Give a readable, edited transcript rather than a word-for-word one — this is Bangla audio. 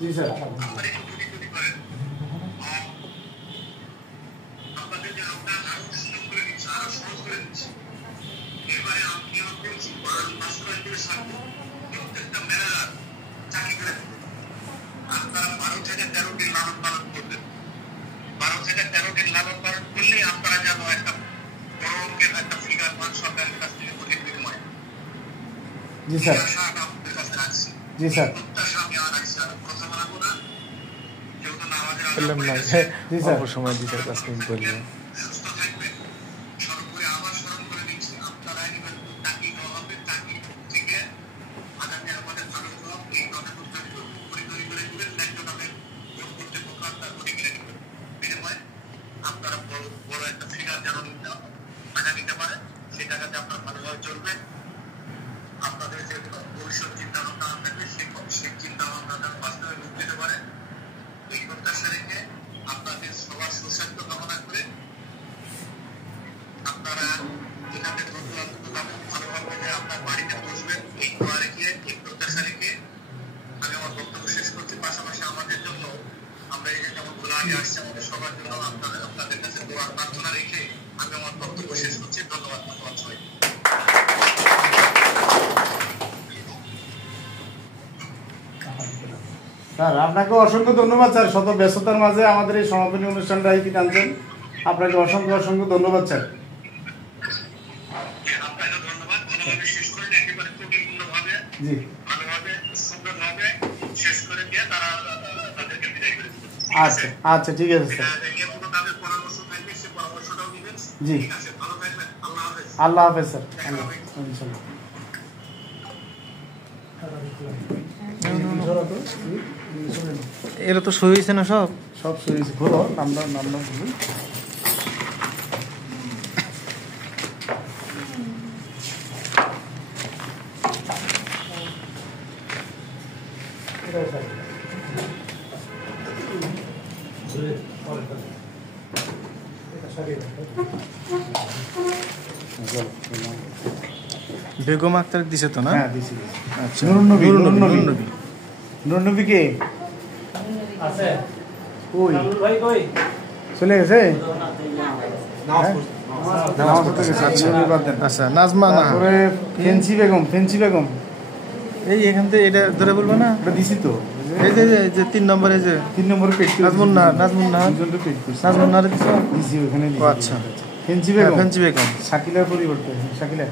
জি স্যার। প্রত্যেকটা ম্যানেজার চাকরি করে আপনারা 12 থেকে 13 দিন লালন পালন করবেন। 12 থেকে 13 দিন লালন পালন করলেই আপনারা যেন একটা বড় অঙ্কের একটা ফিগার পান সরকারের কাছ থেকে কঠিন বিনিময়ে। জি স্যার। আপনাদের কাছে রাখছি। জি স্যার। প্রত্যাশা আমি আর রাখছি আর কথা বলাবো না। যেহেতু নামাজের অল্প সময় দিতে কাজ করবে। সুস্থ থাকবেন। সর্বোপরি আবার স্মরণ করে দিচ্ছি আপনারা টাকি দেওয়া হবে, টাকি থেকে আগামী আমাদের ভালো হওয়া এই কথাগুলো তৈরি করে দিবেন। ন্যায্যভাবে ভোট করতে আপনার ভোটে কিনে দিবেন। বিনিময়ে আপনারা বড় একটা ফিগার যেন টাকা নিতে পারে, সেই টাকাতে আপনার ভালোভাবে চলবে। আপনাদের যে ভবিষ্যৎ চিন্তা ভাবনা থাকবে সেই চিন্তা ভাবনা যেন বাস্তবে রূপ দিতে পারে, এই প্রত্যাশা রেখে আপনাদের সবার সুস্বাস্থ্য কামনা করে আপনারা এখানে ভালোভাবে যে আপনার বাড়িতে বসবেন এই দোয়া রেখে, এই প্রত্যাশা রেখে আমি আমার বক্তব্য শেষ করছি। পাশাপাশি আমাদের জন্য আমরা এই যে যেমন আগে আসছে আমাদের সবার জন্য আপনাদের কাছে দোয়ার প্রার্থনা রেখে আমি আমার বক্তব্য শেষ করছি। ধন্যবাদ। ধন্যবাদ সবাই। স্যার আপনাকে অসংখ্য ধন্যবাদ স্যার, শত ব্যস্ততার মাঝে আমাদের এই সমাপনী অনুষ্ঠানটা এই টানছেন। আপনাকে অসংখ্য অসংখ্য ধন্যবাদ স্যার। জি আচ্ছা আচ্ছা ঠিক আছে স্যার। জি আল্লাহ হাফেজ স্যার। এরা তো সই হয়েছে না, সব সই হয়েছে। ঘুরো নামটা ঘুরুন। বেগম আক্তার দিছে তো না? হ্যাঁ দিছি। আচ্ছা, নুরনবী কে আছে? কই ভাই কই চলে গেছে? আচ্ছা নাজমা না, ফেন্সি বেগম এই এখান থেকে এটা ধরে বলবো না? এটা দিছি তো। এই যে 3 নম্বরে, যে 3 নম্বরে পেট নাজমুন না দিছো? দিছি ওখানে। আচ্ছা ফেন্সি বেগম শাকিলার পরিবর্তে শাকিলা